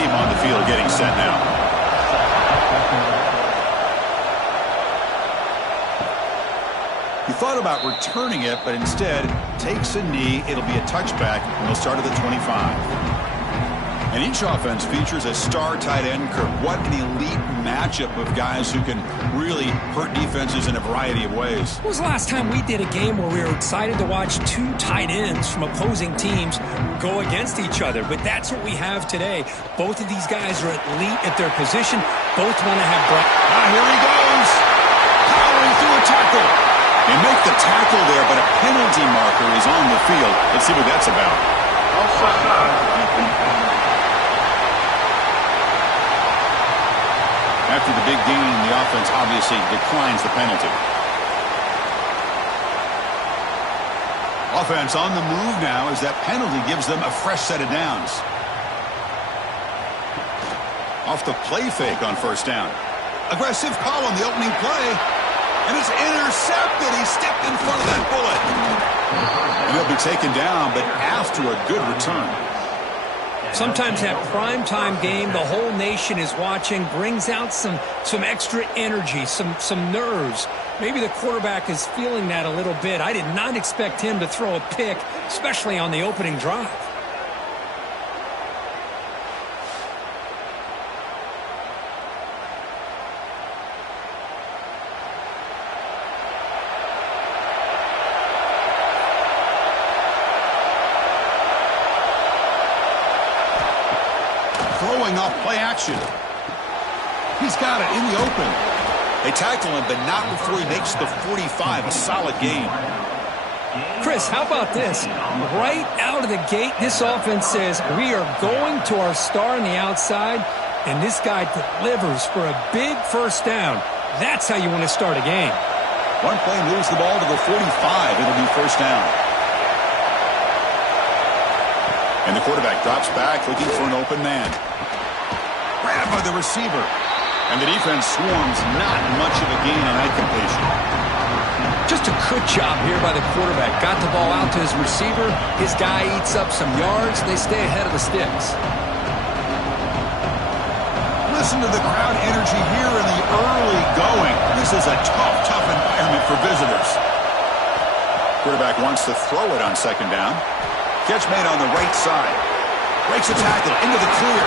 team on the field getting set now. He thought about returning it, but instead takes a knee. It'll be a touchback, and they'll start at the 25. And each offense features a star tight end, Kirk. What an elite matchup of guys who can really hurt defenses in a variety of ways. When was the last time we did a game where we were excited to watch two tight ends from opposing teams go against each other? But that's what we have today. Both of these guys are elite at their position. Both want to have breath. Here he goes. Powering through a tackle. They make the tackle there, but a penalty marker is on the field. Let's see what that's about. After the big gain, the offense obviously declines the penalty. Offense on the move now as that penalty gives them a fresh set of downs. Off the play fake on first down. Aggressive call on the opening play. And it's intercepted. He stepped in front of that bullet. And he'll be taken down, but after a good return. Sometimes that primetime game, the whole nation is watching, brings out some extra energy, some nerves. Maybe the quarterback is feeling that a little bit. I did not expect him to throw a pick, especially on the opening drive. Throwing off play action. He's got it in the open. They tackle him, but not before he makes the 45, a solid gain. Chris, how about this? Right out of the gate, this offense says we are going to our star on the outside, and this guy delivers for a big first down. That's how you want to start a game. One play moves the ball to the 45. It'll be first down. And the quarterback drops back looking for an open man. Grabbed by the receiver. And the defense swarms. Not much of a gain on that completion. Just a good job here by the quarterback. Got the ball out to his receiver. His guy eats up some yards. They stay ahead of the sticks. Listen to the crowd energy here in the early going. This is a tough environment for visitors. Quarterback wants to throw it on second down. Catch made on the right side. Breaks a tackle into the clear.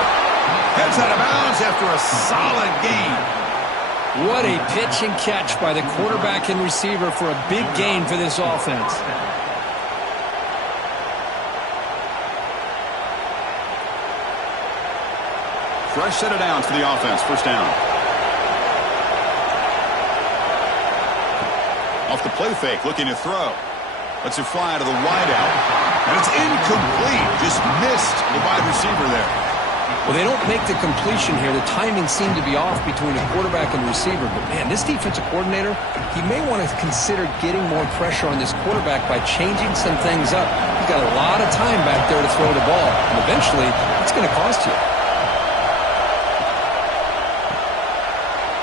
Heads out of bounds after a solid gain. What a pitch and catch by the quarterback and receiver for a big gain for this offense. Fresh set of downs for the offense. First down. Off the play fake, looking to throw. Lets it fly to the wideout. And it's incomplete. Just missed the wide receiver there. Well, they don't make the completion here. The timing seemed to be off between the quarterback and the receiver. But, man, this defensive coordinator, he may want to consider getting more pressure on this quarterback by changing some things up. He's got a lot of time back there to throw the ball. And eventually, it's going to cost you.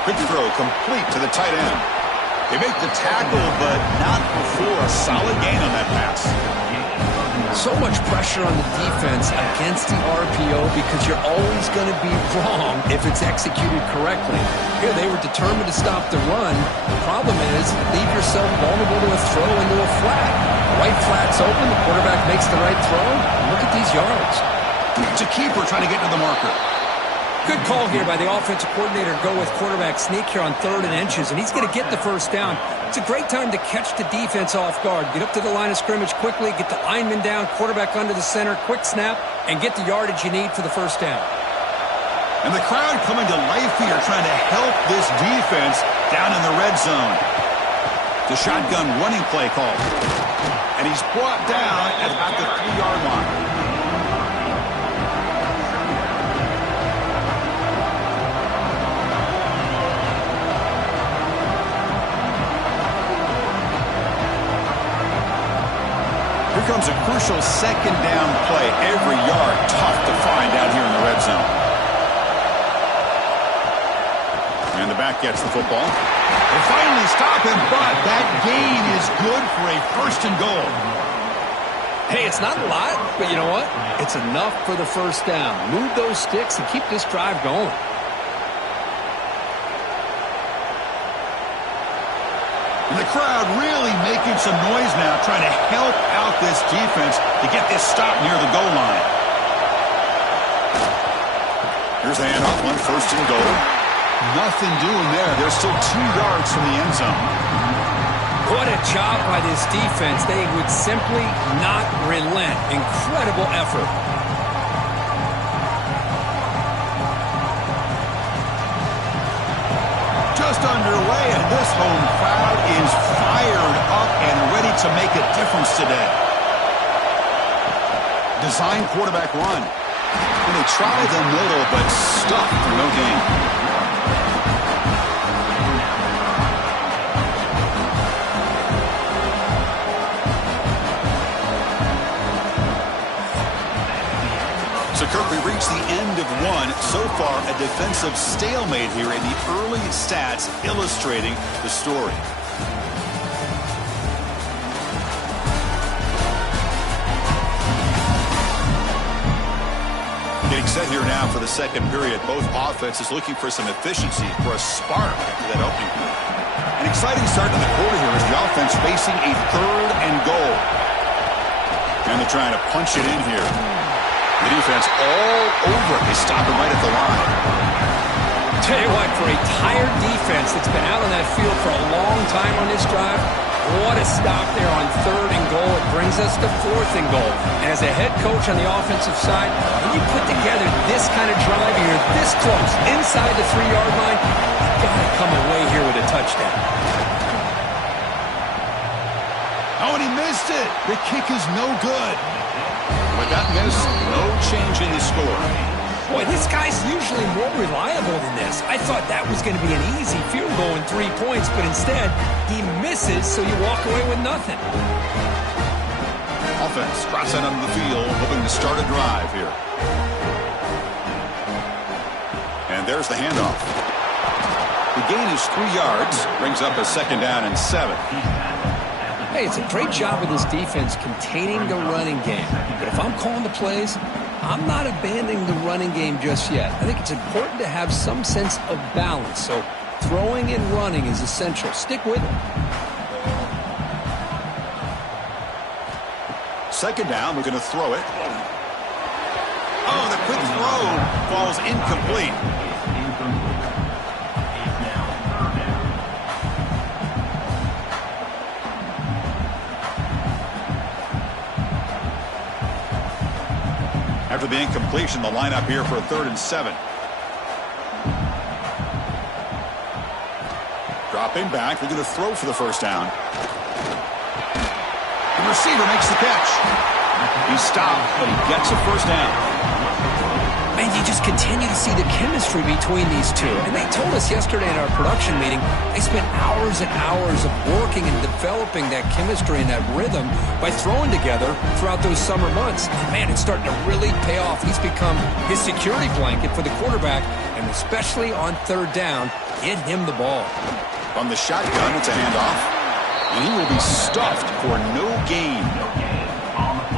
Quick throw complete to the tight end. They make the tackle, but not before a solid gain on that pass. So much pressure on the defense against the RPO because you're always going to be wrong if it's executed correctly. Here, they were determined to stop the run. The problem is, leave yourself vulnerable to a throw into a flat. The right flat's open, the quarterback makes the right throw. Look at these yards. It's a keeper trying to get to the marker. Good call here by the offensive coordinator to go with quarterback sneak here on 3rd and inches, and he's going to get the first down. It's a great time to catch the defense off guard. Get up to the line of scrimmage quickly, get the lineman down, quarterback under the center, quick snap, and get the yardage you need for the first down. And the crowd coming to life here, trying to help this defense down in the red zone. The shotgun running play call. And he's brought down at about the 3-yard line. Here comes a crucial second down play. Every yard tough to find out here in the red zone. And the back gets the football. They finally stop him, but that gain is good for a 1st and goal. Hey, it's not a lot, but you know what? It's enough for the first down. Move those sticks and keep this drive going. And the crowd really making some noise now, trying to help out this defense to get this stop near the goal line. Here's the handoff on 1st and goal. Nothing doing there. They're still 2 yards from the end zone. What a job by this defense. They would simply not relent. Incredible effort. Just underway, and this home crowd is fired up and ready to make a difference today. Design quarterback run. And they try the middle, but stuffed for no gain. So, Kirk, we reached the end of one. So far, a defensive stalemate here, in the early stats illustrating the story. Getting set here now for the second period. Both offenses looking for some efficiency, for a spark after that opening period. An exciting start to the quarter here as the offense facing a 3rd and goal. And they're trying to punch it in here. The defense all over it. They stop him right at the line. Tell you what, for a tired defense that's been out on that field for a long time on this drive, what a stop there on 3rd and goal. It brings us to 4th and goal. And as a head coach on the offensive side, when you put together this kind of drive, you're this close, inside the 3-yard line, you've got to come away here with a touchdown. Oh, and he missed it. The kick is no good. With that miss, no change in the score. Boy, this guy's usually more reliable than this. I thought that was going to be an easy field goal in 3 points, but instead, he misses, so you walk away with nothing. Offense crossing onto the field, hoping to start a drive here. And there's the handoff. The gain is 3 yards, brings up a 2nd down and 7. Hey, it's a great job of this defense containing the running game. But if I'm calling the plays, I'm not abandoning the running game just yet. I think it's important to have some sense of balance. So throwing and running is essential. Stick with it. 2nd down, we're going to throw it. Oh, the quick throw falls incomplete. After the incompletion, the lineup here for a 3rd and 7. Dropping back, they're going to throw for the 1st down. The receiver makes the catch. He's stopped, but he gets a 1st down. Man, you just continue to see the chemistry between these two. And they told us yesterday in our production meeting, they spent hours and hours of working and developing that chemistry and that rhythm by throwing together throughout those summer months. And man, it's starting to really pay off. He's become his security blanket for the quarterback, and especially on 3rd down, get him the ball. From the shotgun, it's a handoff. And he will be stuffed for no gain.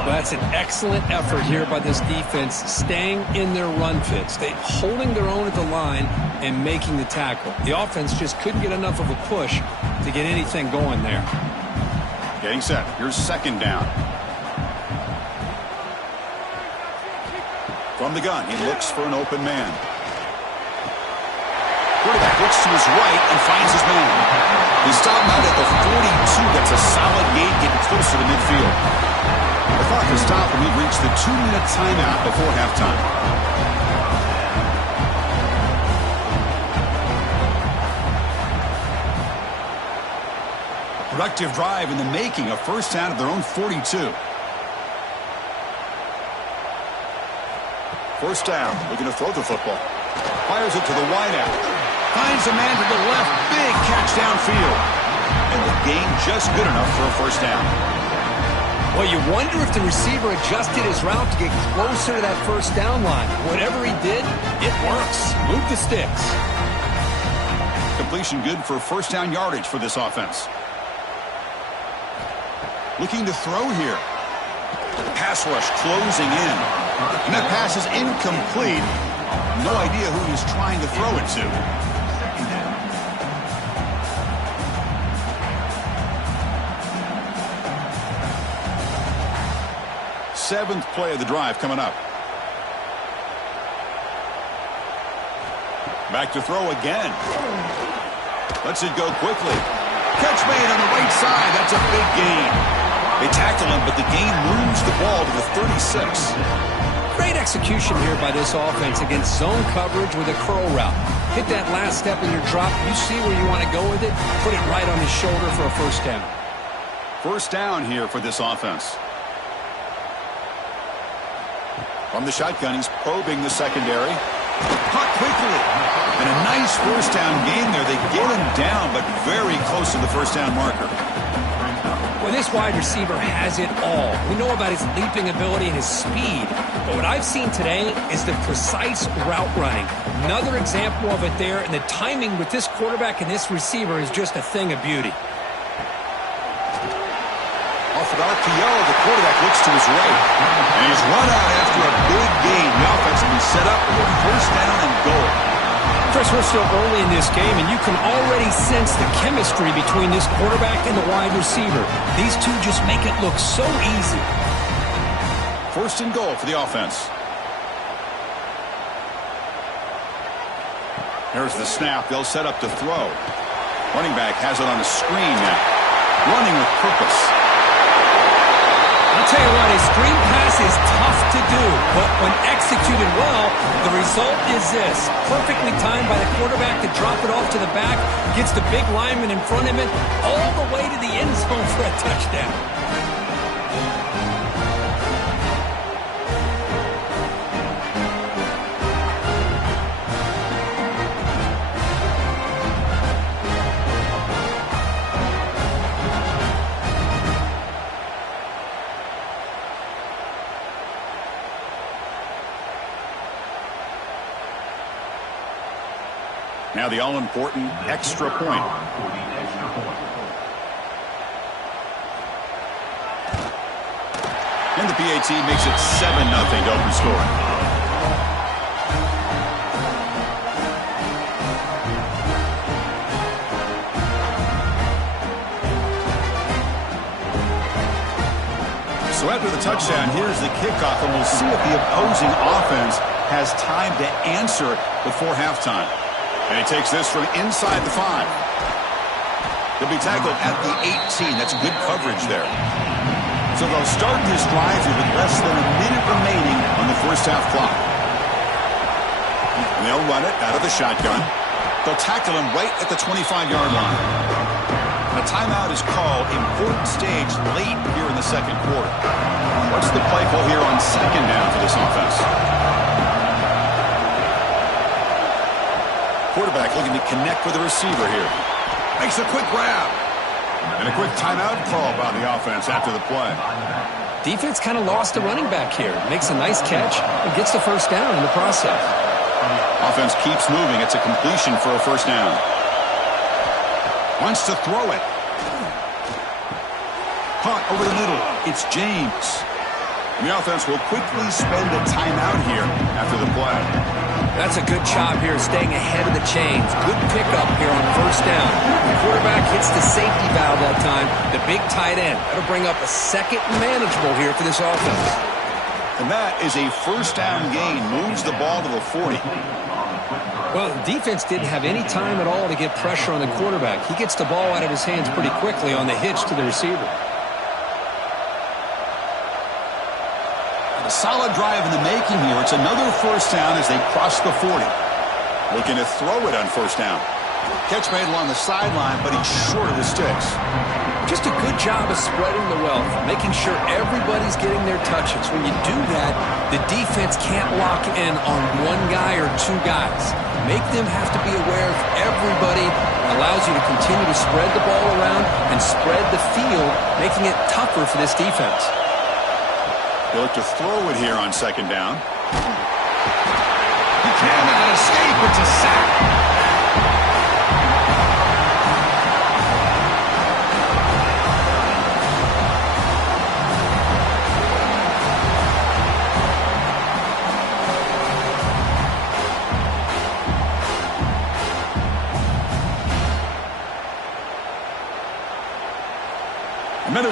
Well, that's an excellent effort here by this defense, staying in their run fits. They holding their own at the line and making the tackle. The offense just couldn't get enough of a push to get anything going there. Getting set. Here's 2nd down. From the gun, he looks for an open man. Quarterback looks to his right and finds his man. He stopped out at the 42. That's a solid gain, getting closer to midfield. The clock has stopped, and we've reached the 2-minute timeout before halftime. A productive drive in the making, a 1st down at their own 42. 1st down, looking to throw the football. Fires it to the wideout. Finds a man to the left. Big catch downfield. And the gain just good enough for a 1st down. Well, you wonder if the receiver adjusted his route to get closer to that 1st down line. Whatever he did, it works. Move the sticks. Completion good for 1st down yardage for this offense. Looking to throw here. Pass rush closing in. And that pass is incomplete. No idea who he's trying to throw it to. Seventh play of the drive coming up. Back to throw again. Lets it go quickly. Catch made on the right side. That's a big gain. They tackle him, but the gain moves the ball to the 36. Great execution here by this offense against zone coverage with a curl route. Hit that last step in your drop. You see where you want to go with it. Put it right on his shoulder for a first down. First down here for this offense. From the shotgun, he's probing the secondary. Caught quickly. And a nice first down gain there. They get him down, but very close to the first down marker. Well, this wide receiver has it all. We know about his leaping ability and his speed. But what I've seen today is the precise route running. Another example of it there, and the timing with this quarterback and this receiver is just a thing of beauty. Off an RPO, the quarterback looks to his right. And he's run out after a big gain. The offense will be set up for a first down and goal. Chris, we're still early in this game, and you can already sense the chemistry between this quarterback and the wide receiver. These two just make it look so easy. First and goal for the offense. Here's the snap. They'll set up to throw. Running back has it on a screen now. Running with purpose. I'll tell you what, a screen pass is tough to do, but when executed well, the result is this. Perfectly timed by the quarterback to drop it off to the back, gets the big lineman in front of him, all the way to the end zone for a touchdown. Now the all-important extra point. And the PAT makes it 7-0 to open scoring. So after the touchdown, here's the kickoff, and we'll see if the opposing offense has time to answer before halftime. And he takes this from inside the 5. He'll be tackled at the 18. That's good coverage there. So they'll start this drive here with less than a minute remaining on the first half clock. And they'll run it out of the shotgun. They'll tackle him right at the 25-yard line. A timeout is called. Important stage late here in the second quarter. What's the play call here on second down for this offense? Quarterback looking to connect with the receiver here. Makes a quick grab. And a quick timeout call by the offense after the play. Defense kind of lost the running back here. Makes a nice catch and gets the first down in the process. Offense keeps moving. It's a completion for a first down. Wants to throw it. Caught over the middle. It's James. And the offense will quickly spend a timeout here after the play. That's a good job here, staying ahead of the chains. Good pickup here on first down. The quarterback hits the safety valve that time, the big tight end. That'll bring up a second manageable here for this offense. And that is a first down gain. Moves the ball to the 40. Well, the defense didn't have any time at all to get pressure on the quarterback. He gets the ball out of his hands pretty quickly on the hitch to the receiver. A solid drive in the making here. It's another first down as they cross the 40. Looking to throw it on first down. Catch made along the sideline, but he's short of the sticks. Just a good job of spreading the wealth, making sure everybody's getting their touches. When you do that, the defense can't lock in on one guy or two guys. Make them have to be aware of everybody. It allows you to continue to spread the ball around and spread the field, making it tougher for this defense. They look to throw it here on second down. He cannot escape. It's a sack.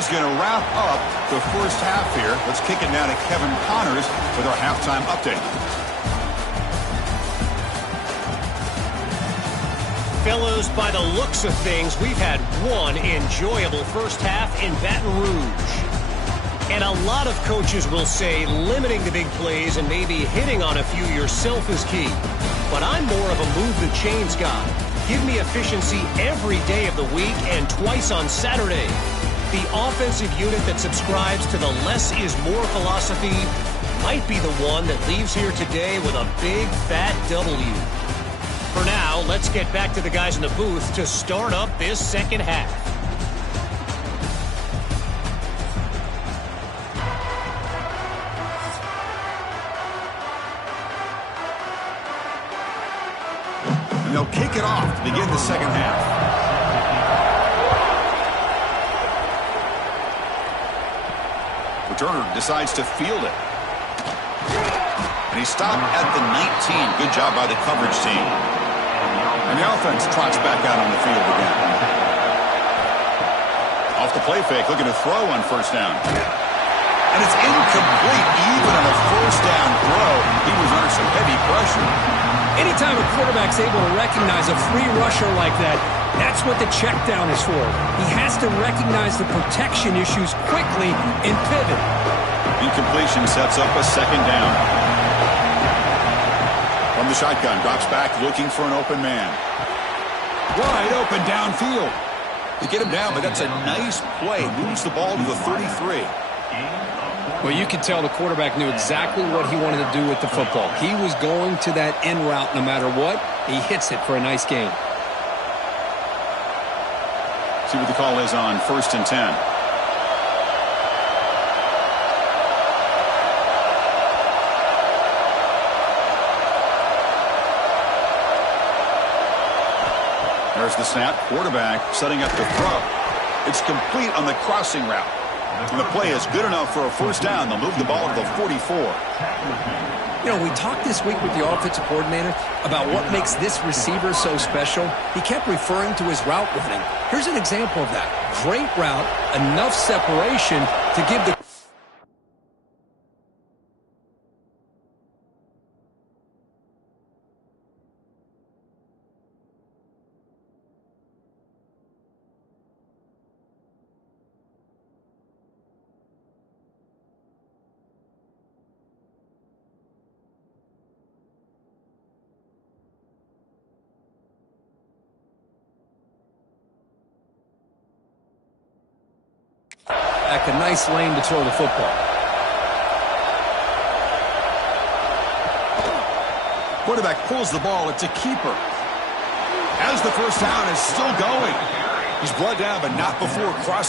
is going to wrap up the first half here. Let's kick it now to Kevin Connors with our halftime update. Fellows, by the looks of things, we've had one enjoyable first half in Baton Rouge. And a lot of coaches will say limiting the big plays and maybe hitting on a few yourself is key. But I'm more of a move the chains guy. Give me efficiency every day of the week and twice on Saturday. The offensive unit that subscribes to the less is more philosophy might be the one that leaves here today with a big fat W. For now, let's get back to the guys in the booth to start up this second half. And they'll kick it off to begin the second half. Returner decides to field it. And he stopped at the 19. Good job by the coverage team. And the offense trots back out on the field again. Off the play fake, looking to throw on first down. And it's incomplete, even on a first down throw. He was under some heavy pressure. Anytime a quarterback's able to recognize a free rusher like that, that's what the check down is for. He has to recognize the protection issues quickly and pivot. Incompletion sets up a second down. From the shotgun, drops back looking for an open man. Wide open downfield. They get him down, but that's a nice play. Moves the ball to the 33. Well, you could tell the quarterback knew exactly what he wanted to do with the football. He was going to that end route no matter what. He hits it for a nice gain. See what the call is on 1st and 10. There's the snap. Quarterback setting up to throw. It's complete on the crossing route. And the play is good enough for a first down. They'll move the ball to the 44. You know, we talked this week with the offensive coordinator about what makes this receiver so special. He kept referring to his route running. Here's an example of that. Great route, enough separation to give the back a nice lane to throw the football. Quarterback pulls the ball. It's a keeper. As the first down is still going. He's brought down, but not before crossing.